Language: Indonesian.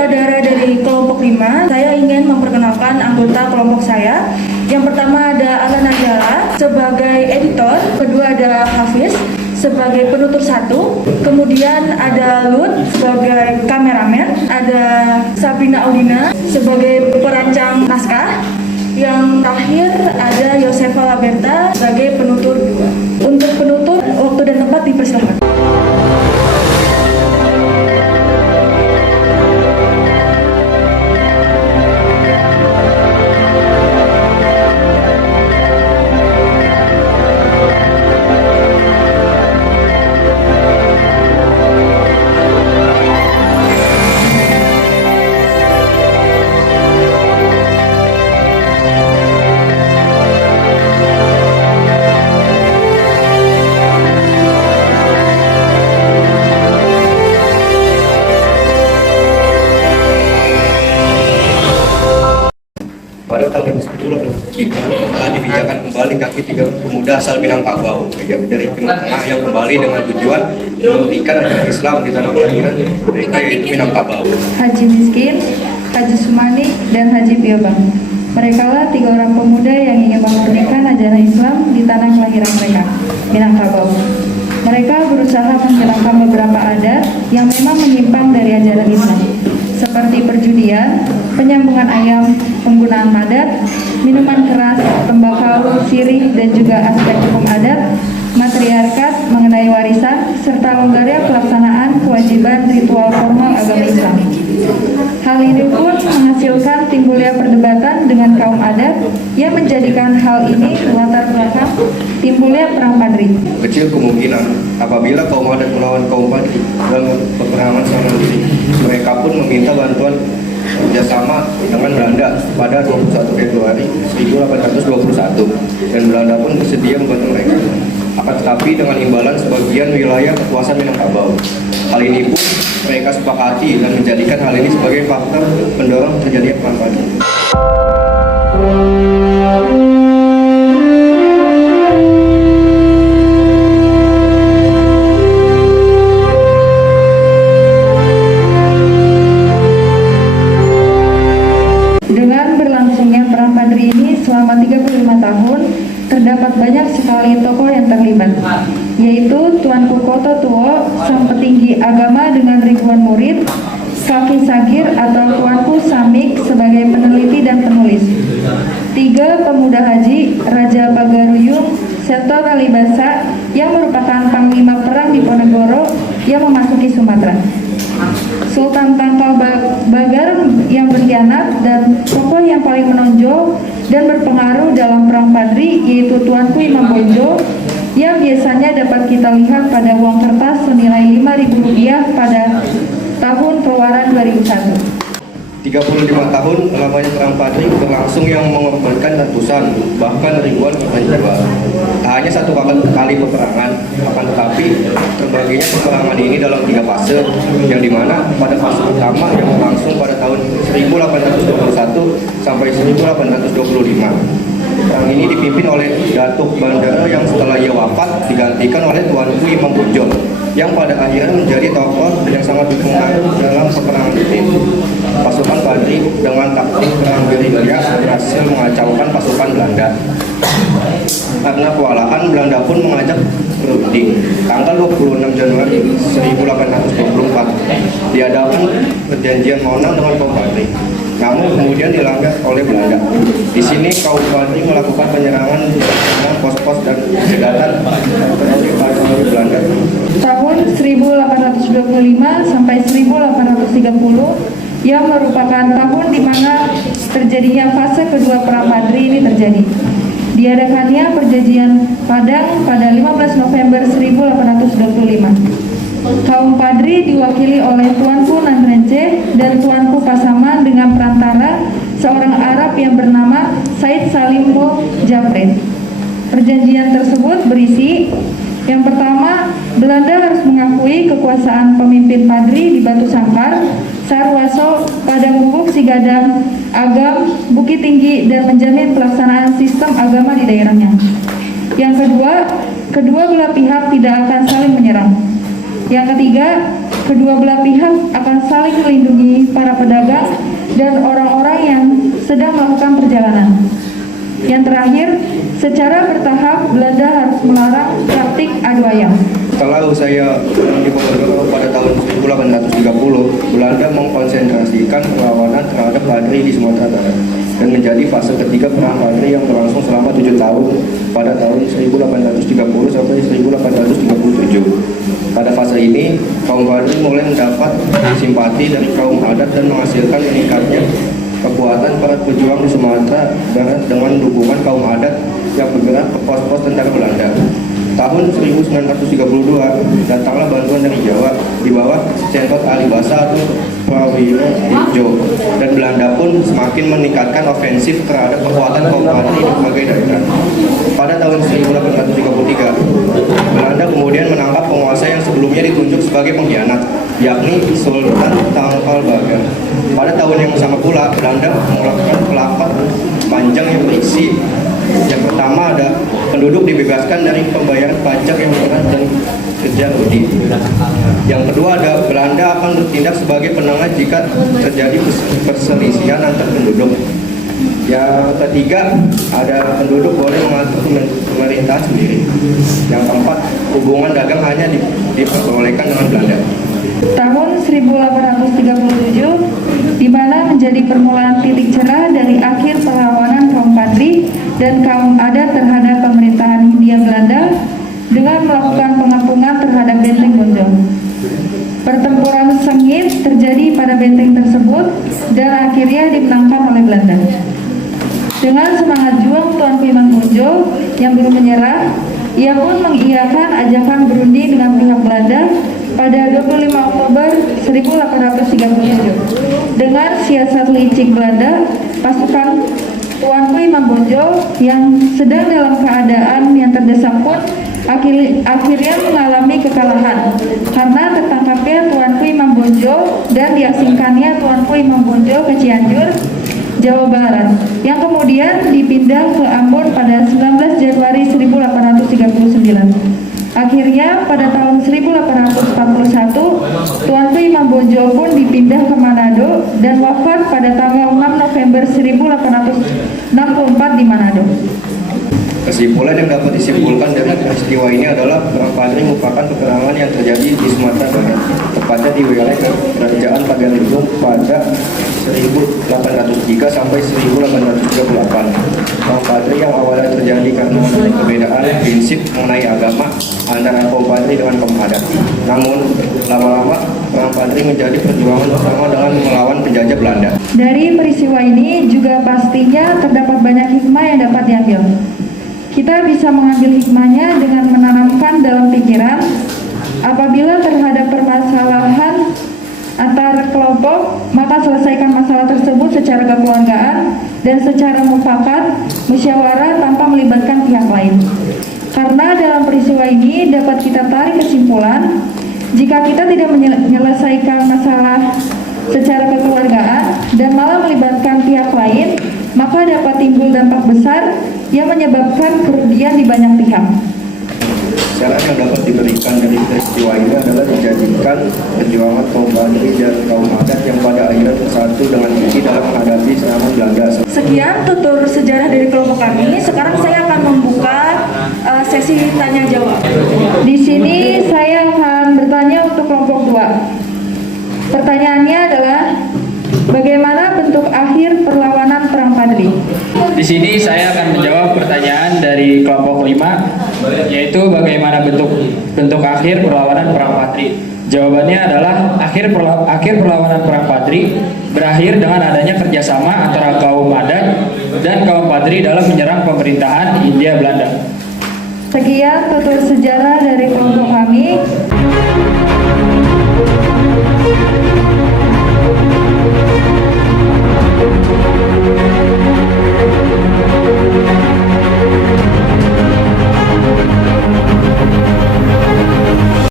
Saudara dari kelompok 5, saya ingin memperkenalkan anggota kelompok saya. Yang pertama ada Alan Najala sebagai editor, kedua ada Hafiz sebagai penutur 1, kemudian ada Lut sebagai kameramen, ada Sabrina Audina sebagai perancang naskah, yang terakhir ada Yosefa Laberta sebagai penutur 2. Untuk penutur, waktu dan tempat dipersilakan. Pada tahun 2010 telah dibijakkan kembali kaki 3 pemuda asal Minangkabau dari Timur Tengah yang kembali dengan tujuan memberikan ajaran Islam di tanah kelahiran mereka yaitu Minangkabau. Haji Miskin, Haji Sumani, dan Haji Piobang. Mereka lah 3 orang pemuda yang ingin memurnikan ajaran Islam di tanah kelahiran mereka, Minangkabau. Mereka berusaha menghilangkan beberapa adat yang memang menyimpang dari ajaran Islam, seperti perjudian, penyambungan ayam, penggunaan padat, minuman keras, tembakau, sirih, dan juga aspek hukum adat, matriarkat mengenai warisan, serta longgarnya pelaksanaan kewajiban ritual formal agama Islam. Hal ini pun menghasilkan timbulnya perdebatan dengan kaum adat yang menjadikan hal ini latar belakang timbulnya perang Padri. Kecil kemungkinan apabila kaum adat melawan kaum Padri dalam peperangan sana diri, mereka pun meminta bantuan kerjasama dengan Belanda pada 21 Februari 1821 dan Belanda pun bersedia membantu mereka. Akan tetapi dengan imbalan sebagian wilayah kekuasaan Minangkabau. Hal ini pun mereka sepakati dan menjadikan hal ini sebagai faktor pendorong terjadinya perang Padri. Dengan berlangsungnya perang Padri ini selama 35 tahun, terdapat banyak sekali tokoh yang terlibat, yaitu Tuanku Koto Tuo, sang petinggi agama dengan ribuan murid, Kaki Sagir atau Tuanku Samik sebagai peneliti dan penulis, 3 pemuda haji, Raja Bagaruyung, Seto Kalibasa yang merupakan panglima perang di Ponegoro yang memasuki Sumatera, Sultan Tangkal Bagar yang berkhianat, dan tokoh yang paling menonjol dan berpengaruh dalam perang Padri yaitu Tuanku Imam Bonjol yang biasanya dapat kita lihat pada uang kertas senilai Rp5.000 pada tahun keluaran 2001. 35 tahun lamanya perang Padri berlangsung yang mengorbankan ratusan bahkan ribuan korban jiwa. Tak hanya satu kali peperangan, akan tetapi terbaginya peperangan ini dalam 3 fase, yang dimana pada fase pertama yang berlangsung pada tahun 1821 sampai 1825. Perang ini dipimpin oleh Datuk Bandara yang setelah ia wafat digantikan oleh Tuanku Imam Bonjol yang pada akhirnya menjadi tokoh yang sangat berpengaruh dalam peperangan ini. Pasukan Padri dengan taktik perang gerilya berhasil mengacaukan pasukan Belanda. Karena kewalahan, Belanda pun mengajak berunding. Tanggal 26 Januari 1824 diadakan perjanjian Monang dengan kaum Padri. Namun kemudian dilanggar oleh Belanda. Di sini kaum Padri melakukan penyerangan dengan pos-pos dan senjata oleh Belanda. Tahun 1825 sampai 1830 yang merupakan tahun di mana terjadinya fase kedua perang Padri ini terjadi. Diadakannya perjanjian Padang pada 15 November 1825. Kaum Padri diwakili oleh Tuanku Nandrence dan Tuanku Pasaman dengan perantara seorang Arab yang bernama Said Salimpo Japret. Perjanjian tersebut berisi: yang pertama, Belanda harus mengakui kekuasaan pemimpin Padri di Batu Sangkar, Sarwaso, Padang Bubuk, Sigadang, Agam, Bukit Tinggi, dan menjamin pelaksanaan sistem agama di daerahnya. Yang kedua, kedua belah pihak tidak akan saling menyerang. Yang ketiga, kedua belah pihak akan saling melindungi para pedagang dan orang-orang yang sedang melakukan perjalanan. Yang terakhir, secara bertahap Belanda harus melarang praktik adu ayam. Setelah usai dipengaruhi pada tahun 1830, Belanda mengkonsentrasikan perlawanan terhadap Padri di Sumatera Barat dan menjadi fase ketiga perang Padri yang berlangsung selama 7 tahun pada tahun 1830 sampai 1837. Pada fase ini, kaum Padri mulai mendapat simpati dari kaum adat dan menghasilkan meningkatnya kekuatan para pejuang di Sumatera Barat dengan dukungan kaum adat yang bergerak ke pos-pos tentara Belanda. Tahun 1932 datanglah bantuan dari Jawa di bawah Sentot Ali Basa atau Prawiro Dirjo, dan Belanda pun semakin meningkatkan ofensif terhadap kekuatan kaum Padri di berbagai daerah. Pada tahun 1833, Belanda kemudian menangkap penguasa yang sebelumnya ditunjuk sebagai pengkhianat, yakni Sultan Tangkal Bagan. Pada tahun yang sama pula, Belanda melakukan pelapak panjang yang berisi. Yang pertama ada penduduk dibebaskan dari pembayaran pajak yang berat dan kerja rudi. Yang kedua ada Belanda akan bertindak sebagai penengah jika terjadi perselisihan antar penduduk. Yang ketiga ada penduduk boleh mengatur pemerintahan sendiri. Yang keempat, hubungan dagang hanya diperbolehkan dengan Belanda. Tahun 1837, di mana menjadi permulaan titik cerah dari akhir perlawanan kaum Padri dan kaum adat terhadap pemerintahan Hindia Belanda dengan melakukan pengapungan terhadap benteng Bonjol. Pertempuran sengit terjadi pada benteng tersebut dan akhirnya dimenangkan oleh Belanda. Dengan semangat juang Tuanku Imam Bonjol yang belum menyerah, ia pun mengiyakan ajakan berunding dengan pihak Belanda pada 25 Oktober 1837. Dengan siasat licik Belanda, pasukan Tuanku Imam Bonjol yang sedang dalam keadaan yang terdesak pun akhirnya mengalami kekalahan karena tertangkapnya Tuanku Imam Bonjol dan diasingkannya Tuanku Imam Bonjol ke Cianjur, Jawa Barat, yang kemudian dipindah ke Ambon pada 19 Januari 1839. Akhirnya pada tahun 1841, Tuanku Imam Bonjol pun dipindah ke Manado dan wafat pada tanggal 6 November 1864 di Manado. Kesimpulan yang dapat disimpulkan dari peristiwa ini adalah Perang Padri merupakan peperangan yang terjadi di Sumatera Barat, tepatnya di wilayah Kerajaan Pagaruyung pada 1803 sampai 1838. Perang Padri yang awalnya terjadi karena perbedaan prinsip mengenai agama antara kaum Padri dengan kaum adat. Namun lama-lama Perang Padri menjadi perjuangan bersama dengan melawan penjajah Belanda. Dari peristiwa ini juga pastinya terdapat banyak hikmah yang dapat diambil. Kita bisa mengambil hikmahnya dengan menanamkan dalam pikiran apabila terhadap permasalahan antar kelompok, maka selesaikan masalah tersebut secara kekeluargaan dan secara mufakat, musyawarah tanpa melibatkan pihak lain. Karena dalam peristiwa ini dapat kita tarik kesimpulan, jika kita tidak menyelesaikan masalah secara kekeluargaan dan malah melibatkan pihak lain, maka dapat timbul dampak besar yang menyebabkan kerugian di banyak pihak. Syarat yang dapat diberikan dari peristiwa ini adalah dijadikan perjuangan kaum Padri dan kaum adat yang pada akhirnya bersatu dengan gigi dalam menghadapi serangan Belanda. Sekian tutur sejarah dari kelompok kami. Sekarang saya akan membuka sesi tanya jawab. Di sini saya akan bertanya untuk kelompok 2. Pertanyaannya adalah bagaimana bentuk akhir perlawanan Perang Padri? Di sini saya akan menjawab pertanyaan dari kelompok 5, yaitu bagaimana bentuk akhir perlawanan Perang Padri. Jawabannya adalah akhir perlawanan Perang Padri berakhir dengan adanya kerjasama antara kaum adat dan kaum Padri dalam menyerang pemerintahan Hindia Belanda. Sekian tutur sejarah dari kelompok kami.